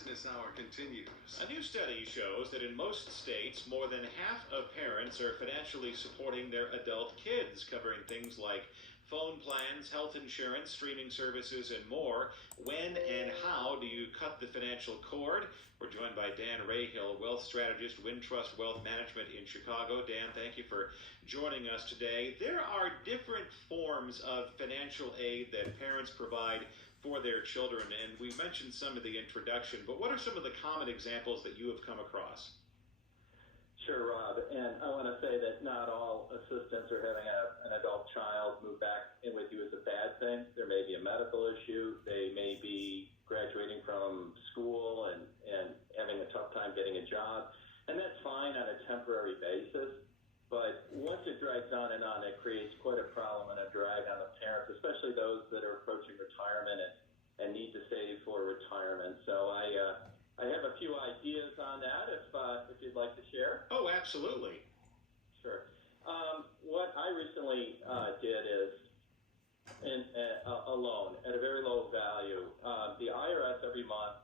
Business Hour continues. A new study shows that in most states, more than half of parents are financially supporting their adult kids, covering things like phone plans, health insurance, streaming services, and more. When and how do you cut the financial cord? We're joined by Dan Rahill, wealth strategist, Wintrust Wealth Management in Chicago. Dan, thank you for joining us today. There are different forms of financial aid that parents provide for their children, and we mentioned some of the introduction, but what are some of the common examples that you have come across? Sure, Rob, and I want to say that not all assistants or having an adult child move back in with you is a bad thing. There may be a medical issue. They may be graduating from school and having a tough time getting a job, and that's fine on a temporary basis. But once it drags on and on, it creates quite a problem and a drag on the parents, especially those that are approaching retirement and need to save for retirement. So I have a few ideas on that if you'd like to share. Oh, absolutely. Sure. What I recently did is a loan at a very low value. The IRS every month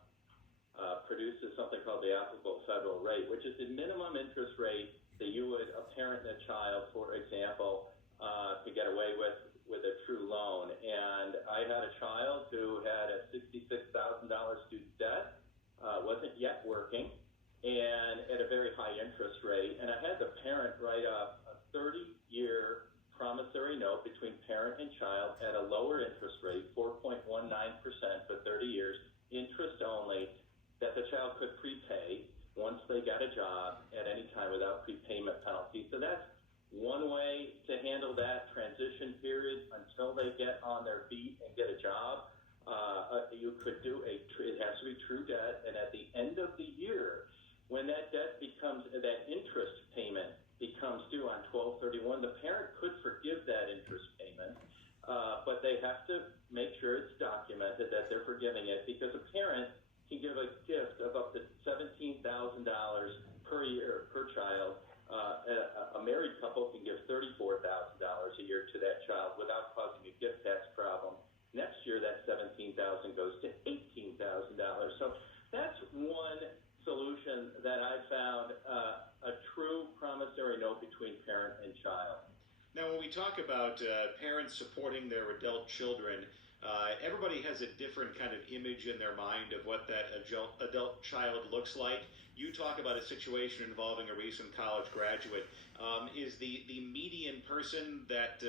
produces something called the applicable federal rate, which is the minimum interest rate that you would, a parent and a child, for example, to get away with a true loan. And I had a child who had a $66,000 student debt, wasn't yet working, and at a very high interest rate. And I had the parent write up a 30-year promissory note between parent and child at a lower interest rate, 4.19% for 30 years, interest only, that the child could prepay once they got a job at any time without prepayment penalty. So that's one way to handle that transition period until they get on their feet and get a job. You could do it has to be true debt, and at the end of the year, when that debt becomes, that interest payment becomes due on 12/31, the parent could forgive that interest payment, but they have to make sure it's documented that they're forgiving it, because a parent can give a gift of up to $17,000 per year per child. A married couple can give $34,000 a year to that child without causing a gift tax problem. Next year, that $17,000 goes to $18,000. So that's one solution that I found, a true promissory note between parent and child. Now, when we talk about parents supporting their adult children, everybody has a different kind of image in their mind of what that adult child looks like. You talk about a situation involving a recent college graduate. Is the median person that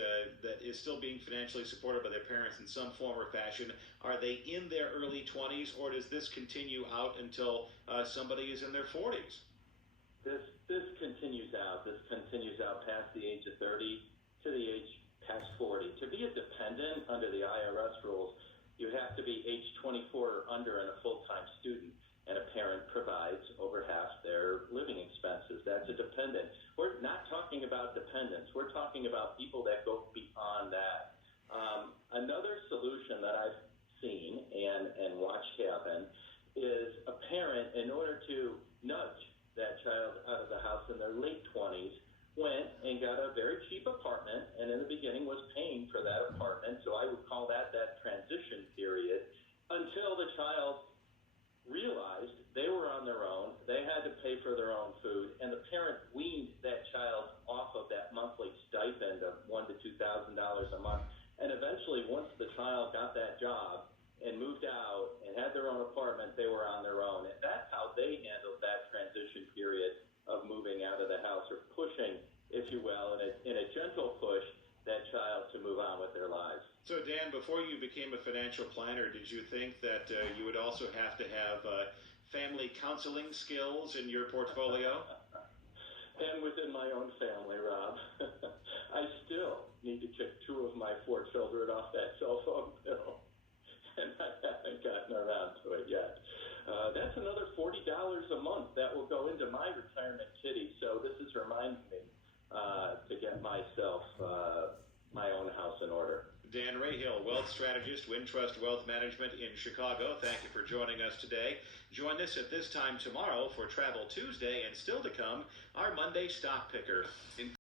is still being financially supported by their parents in some form or fashion, are they in their early 20s, or does this continue out until somebody is in their 40s? This continues out. This continues out past the age of 30 to the age past 40. To be a dependent under the IRS rules, you have to be age 24 or under and a full-time student, and a parent provides over half their living expenses. That's a dependent. We're not talking about dependents. We're talking about people that go beyond that. Another solution that I've seen and watched happen is a parent, in order to nudge that child out of the house in their late 20s, went and got a very cheap apartment, and in the beginning was paying for that apartment. So I would call that transition period, until the child realized they were on their own, they had to pay for their own food, and the parent weaned that child off of that monthly stipend of $1,000 to $2,000 a month. And eventually, once the child got that job and moved out and had their own apartment, they were on their own. And that's how they handled that transition period of moving out of the house, or pushing, if you will, in a gentle push, that child to move on with their lives. So, Dan, before you became a financial planner, did you think that you would also have to have family counseling skills in your portfolio? And within my own family, Rob, I still need to kick 2 of my 4 children off that cell phone bill, and I haven't gotten around to it yet. That's another $40 a month that will go into my retirement kitty. So this is reminding me to get myself my own house in order. Dan Rahill, wealth strategist, Wintrust Wealth Management in Chicago. Thank you for joining us today. Join us at this time tomorrow for Travel Tuesday, and still to come, our Monday Stock Picker.